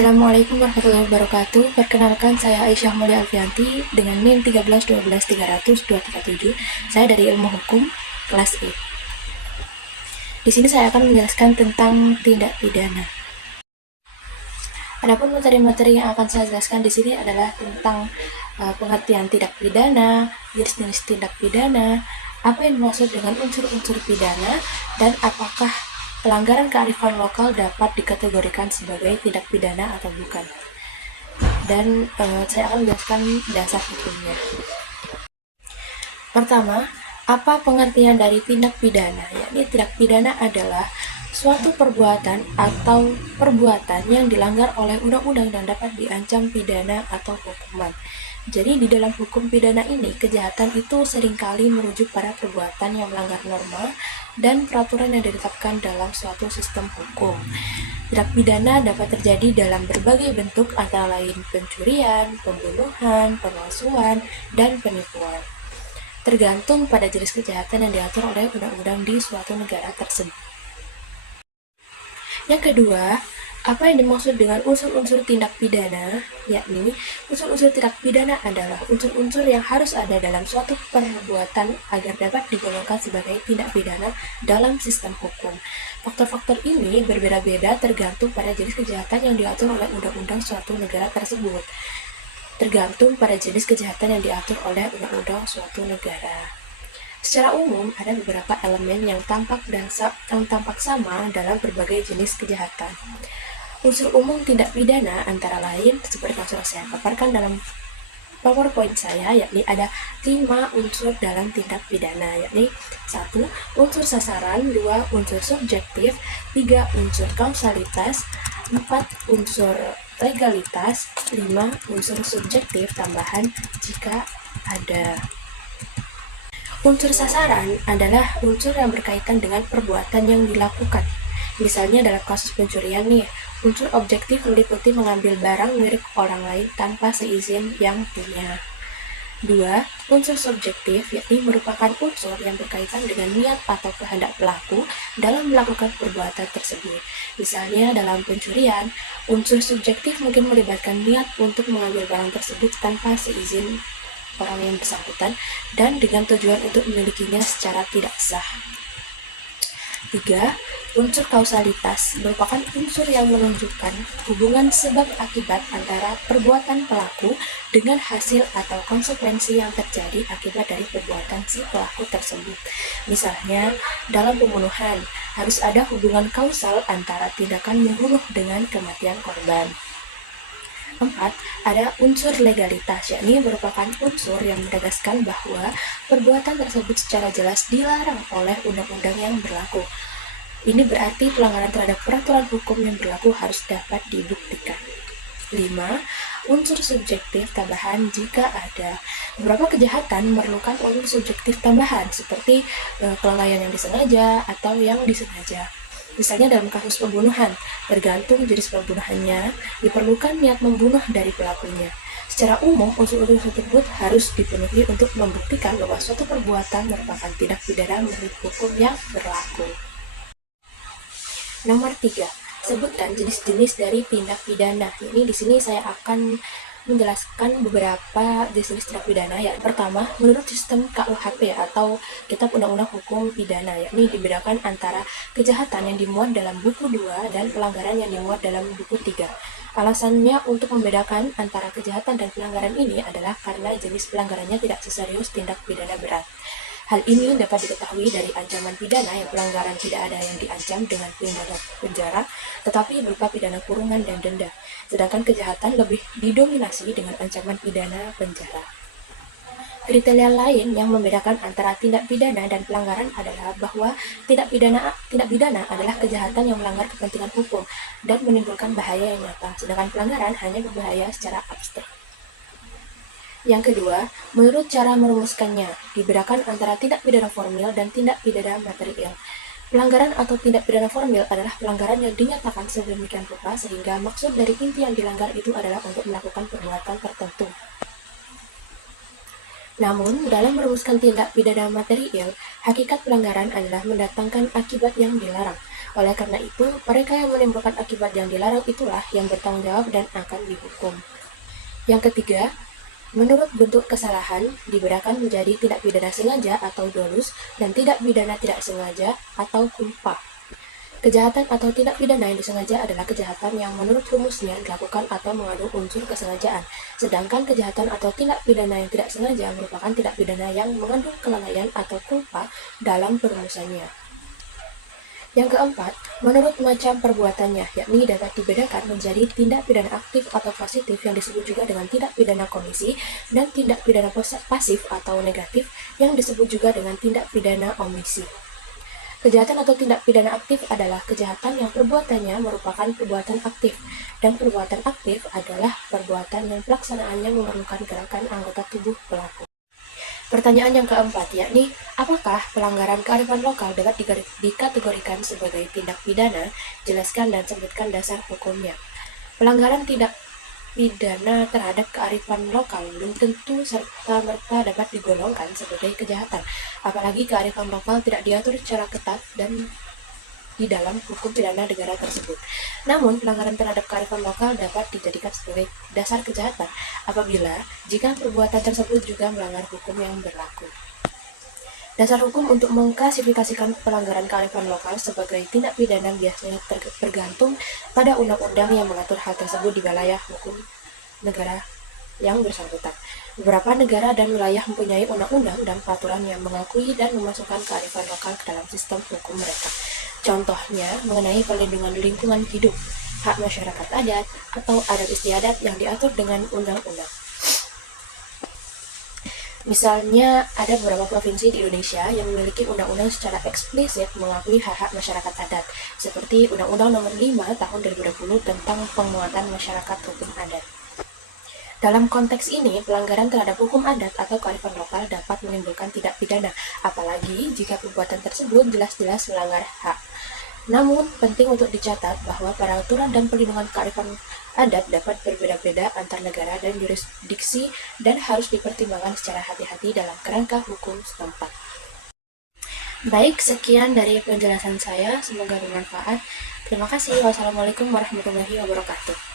Assalamualaikum warahmatullahi wabarakatuh. Perkenalkan, saya Aisyah Mulia Alfianti dengan NIM 1312300-237. Saya dari Ilmu Hukum kelas E. Di sini saya akan menjelaskan tentang tindak pidana. Adapun materi-materi yang akan saya jelaskan di sini adalah tentang pengertian tindak pidana, jenis-jenis tindak pidana, apa yang dimaksud dengan unsur-unsur pidana, dan apakah pelanggaran kearifan lokal dapat dikategorikan sebagai tindak pidana atau bukan. Dan saya akan menjelaskan dasar hukumnya. Pertama, apa pengertian dari tindak pidana? Yakni tindak pidana adalah suatu perbuatan atau perbuatan yang dilanggar oleh undang-undang dan dapat diancam pidana atau hukuman. Jadi di dalam hukum pidana ini, kejahatan itu seringkali merujuk pada perbuatan yang melanggar norma dan peraturan yang ditetapkan dalam suatu sistem hukum. Tindak pidana dapat terjadi dalam berbagai bentuk antara lain pencurian, pembunuhan, pemalsuan, dan penipuan. Tergantung pada jenis kejahatan yang diatur oleh undang-undang di suatu negara tersebut. Yang kedua, apa yang dimaksud dengan unsur-unsur tindak pidana? Yakni, unsur-unsur tindak pidana adalah unsur-unsur yang harus ada dalam suatu perbuatan agar dapat digolongkan sebagai tindak pidana dalam sistem hukum. Faktor-faktor ini berbeda-beda tergantung pada jenis kejahatan yang diatur oleh undang-undang suatu negara tersebut. Tergantung pada jenis kejahatan yang diatur oleh undang-undang suatu negara. Secara umum, ada beberapa elemen yang tampak sama dalam berbagai jenis kejahatan. Unsur umum tindak pidana antara lain seperti yang sudah saya paparkan dalam PowerPoint saya, yakni ada 5 unsur dalam tindak pidana, yakni 1. Unsur sasaran, 2. Unsur subjektif, 3. Unsur kausalitas, 4. Unsur legalitas, 5. Unsur subjektif tambahan jika ada. Unsur sasaran adalah unsur yang berkaitan dengan perbuatan yang dilakukan. Misalnya dalam kasus pencurian nih, unsur objektif meliputi mengambil barang milik orang lain tanpa seizin yang punya. 2. Unsur subjektif yakni merupakan unsur yang berkaitan dengan niat atau kehendak pelaku dalam melakukan perbuatan tersebut. Misalnya dalam pencurian, unsur subjektif mungkin melibatkan niat untuk mengambil barang tersebut tanpa seizin orang yang bersangkutan dan dengan tujuan untuk memilikinya secara tidak sah. 3. Unsur kausalitas merupakan unsur yang menunjukkan hubungan sebab akibat antara perbuatan pelaku dengan hasil atau konsekuensi yang terjadi akibat dari perbuatan si pelaku tersebut. Misalnya, dalam pembunuhan harus ada hubungan kausal antara tindakan membunuh dengan kematian korban. 4. Ada unsur legalitas, yakni merupakan unsur yang menegaskan bahwa perbuatan tersebut secara jelas dilarang oleh undang-undang yang berlaku. Ini berarti pelanggaran terhadap peraturan hukum yang berlaku harus dapat dibuktikan. 5. Unsur subjektif tambahan jika ada. Beberapa kejahatan memerlukan unsur subjektif tambahan seperti kelalaian yang disengaja atau yang disengaja. Misalnya dalam kasus pembunuhan, tergantung jenis pembunuhannya, diperlukan niat membunuh dari pelakunya. Secara umum, unsur-unsur tersebut harus dipenuhi untuk membuktikan bahwa suatu perbuatan merupakan tindak pidana menurut hukum yang berlaku. Nomor 3, sebutkan jenis-jenis dari tindak pidana. Ini di sini saya akan menjelaskan beberapa jenis tindak pidana. Yang pertama, menurut sistem KUHP atau Kitab Undang-Undang Hukum Pidana, yakni dibedakan antara kejahatan yang dimuat dalam buku 2 dan pelanggaran yang dimuat dalam buku 3. Alasannya untuk membedakan antara kejahatan dan pelanggaran ini adalah karena jenis pelanggarannya tidak seserius tindak pidana berat. Hal ini dapat diketahui dari ancaman pidana yang pelanggaran tidak ada yang diancam dengan pidana penjara, tetapi berupa pidana kurungan dan denda, sedangkan kejahatan lebih didominasi dengan ancaman pidana penjara. Kriteria lain yang membedakan antara tindak pidana dan pelanggaran adalah bahwa tindak pidana adalah kejahatan yang melanggar kepentingan hukum dan menimbulkan bahaya yang nyata, sedangkan pelanggaran hanya berbahaya secara abstrak. Yang kedua, menurut cara merumuskannya, dibedakan antara tindak pidana formil dan tindak pidana material. Pelanggaran atau tindak pidana formil adalah pelanggaran yang dinyatakan sedemikian rupa sehingga maksud dari inti yang dilanggar itu adalah untuk melakukan perbuatan tertentu. Namun, dalam merumuskan tindak pidana material, hakikat pelanggaran adalah mendatangkan akibat yang dilarang. Oleh karena itu, mereka yang menimbulkan akibat yang dilarang itulah yang bertanggung jawab dan akan dihukum. Yang ketiga, menurut bentuk kesalahan dibedakan menjadi tindak pidana sengaja atau dolus dan tindak pidana tidak sengaja atau culpa. Kejahatan atau tindak pidana yang disengaja adalah kejahatan yang menurut rumusnya dilakukan atau mengandung unsur kesengajaan, sedangkan kejahatan atau tindak pidana yang tidak sengaja merupakan tindak pidana yang mengandung kelalaian atau culpa dalam perumusannya. Yang keempat, menurut macam perbuatannya, yakni dapat dibedakan menjadi tindak pidana aktif atau positif yang disebut juga dengan tindak pidana komisi dan tindak pidana pasif atau negatif yang disebut juga dengan tindak pidana omisi. Kejahatan atau tindak pidana aktif adalah kejahatan yang perbuatannya merupakan perbuatan aktif, dan perbuatan aktif adalah perbuatan yang pelaksanaannya memerlukan gerakan anggota tubuh pelaku. Pertanyaan yang keempat, yakni apakah pelanggaran kearifan lokal dapat dikategorikan sebagai tindak pidana? Jelaskan dan sebutkan dasar hukumnya. Pelanggaran tindak pidana terhadap kearifan lokal belum tentu serta-merta dapat digolongkan sebagai kejahatan, apalagi kearifan lokal tidak diatur secara ketat dan di dalam hukum pidana negara tersebut. Namun, pelanggaran terhadap kearifan lokal dapat dijadikan sebagai dasar kejahatan apabila jika perbuatan tersebut juga melanggar hukum yang berlaku. Dasar hukum untuk mengklasifikasikan pelanggaran kearifan lokal sebagai tindak pidana biasanya tergantung pada undang-undang yang mengatur hal tersebut di wilayah hukum negara yang bersangkutan. Beberapa negara dan wilayah mempunyai undang-undang dan peraturan yang mengakui dan memasukkan kearifan lokal ke dalam sistem hukum mereka. Contohnya mengenai perlindungan lingkungan hidup, hak masyarakat adat, atau adat istiadat yang diatur dengan undang-undang. Misalnya, ada beberapa provinsi di Indonesia yang memiliki undang-undang secara eksplisit mengakui hak-hak masyarakat adat, seperti Undang-Undang Nomor 5 Tahun 2020 tentang penguatan masyarakat hukum adat. Dalam konteks ini, pelanggaran terhadap hukum adat atau kearifan lokal dapat menimbulkan tindak pidana, apalagi jika perbuatan tersebut jelas-jelas melanggar hak. Namun, penting untuk dicatat bahwa peraturan dan perlindungan kearifan adat dapat berbeda-beda antar negara dan jurisdiksi dan harus dipertimbangkan secara hati-hati dalam kerangka hukum setempat. Baik, sekian dari penjelasan saya. Semoga bermanfaat. Terima kasih. Wassalamualaikum warahmatullahi wabarakatuh.